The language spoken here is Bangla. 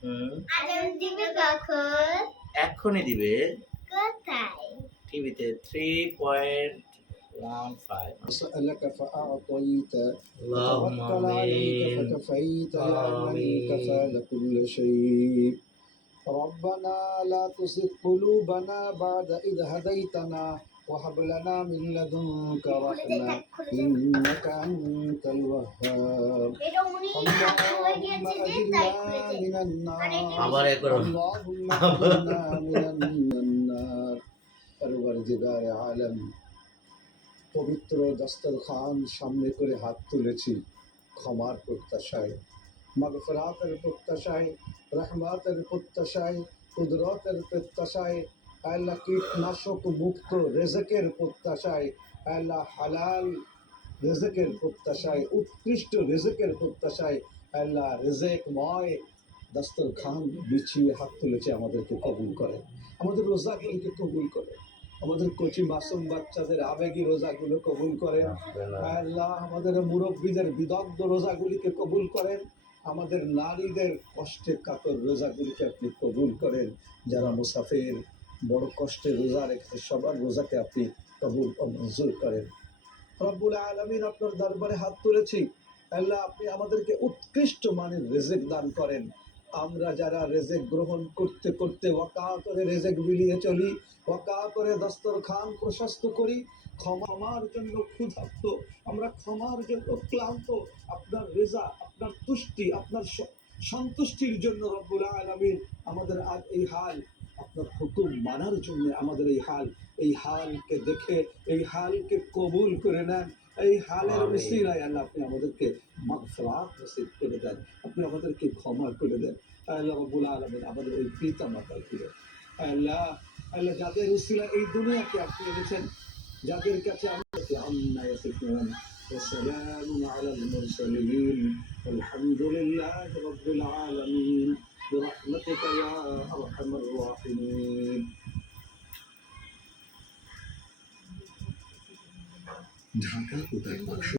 হুম, আজান দিবে কখন? এক্ষুনি দিবে। কোথায়? টিভিতে 3.15। سألك فأعطيت اللهم وتوكل عليك آمين. فكفيت يا من كفى آمين. كل شيء ربنا لا تزغ قلوبنا بعد إذ هديتنا وهب لنا من لدنك رحمة إنك أنت الوهاب এটা উনি اللهم أجرنا من النار আবার একবার اللهم أجرنا من النار পরওয়ারদিগার আলম পবিত্র দস্তরখান সামনে করে হাত তুলেছি ক্ষমার প্রত্যাশায়, মাগফিরাতের প্রত্যাশায়, রহমতের প্রত্যাশায়, কুদরতের প্রত্যাশায়, আল্লাহ কীটনাশক মুক্ত রেজেকের প্রত্যাশায়, আল্লাহ হালাল রেজেকের প্রত্যাশায়, উৎকৃষ্ট রেজেকের প্রত্যাশায়, আল্লাহ রেজেকময় দস্তরখান বিছিয়ে হাত তুলেছে। আমাদেরকে কবুল করে, আমাদের রোজাগুলিকে কবুল করে, আমাদের কচি মাসুম বাচ্চাদের আবেগী রোজাগুলো কবুল করেন আল্লাহ, আমাদের মুরব্বীদের বিদগ্ধ রোজাগুলিকে কবুল করেন, আমাদের নারীদের কষ্টে কাতর রোজাগুলিকে আপনি কবুল করেন, যারা মুসাফির বড় কষ্টে রোজা রেখেছে সবার রোজাকে আপনি কবুল ও মঞ্জুর করেন। রব্বুল আলামিন, আপনার দরবারে হাত তুলেছি আল্লাহ, আপনি আমাদেরকে উৎকৃষ্ট মানের রেজেক দান করেন। আমরা যারা রেজেক গ্রহণ করতে করতে ওয়াকা করে রেজেক বিলিয়ে চলি, ওয়াকা করে দস্তরখান প্রশস্ত করি, ক্ষমার জন্য ক্ষুধার্ত, আমরা ক্ষমার জন্য ক্লান্ত, আপনার রেজা, আপনার তুষ্টি, আপনার সন্তুষ্টির জন্য রব্বুল আলামিন আমাদের আজ এই হাল, আপনার হুকুম মানার জন্য আমাদের এই হাল, এই হালকে দেখে এই হালকে কবুল করে নেন। এই হালের উসিলায় আল্লাহ আপনি আমাদেরকে মাগফিরাত নসিব করে দেন, আপনি আমাদেরকে ক্ষমা করে দেন। আল্লাহ রাব্বুল আলামিন আমাদের ওই পিতা মাতার প্রিয় আল্লাহ, আল্লাহ যাদের উসিলায় এই দুনিয়াকে আপনি এনেছেন, যাদের কাছে আমাদেরকে আম্মা ইয়াসিফুন ওয়া সালামুন আলাল মুরসালিন আলহামদুলিল্লাহি রাব্বিল আলামিন বিরহমাতিকা ইয়া আরহামার রাহিমিন। ঢাকা ও তার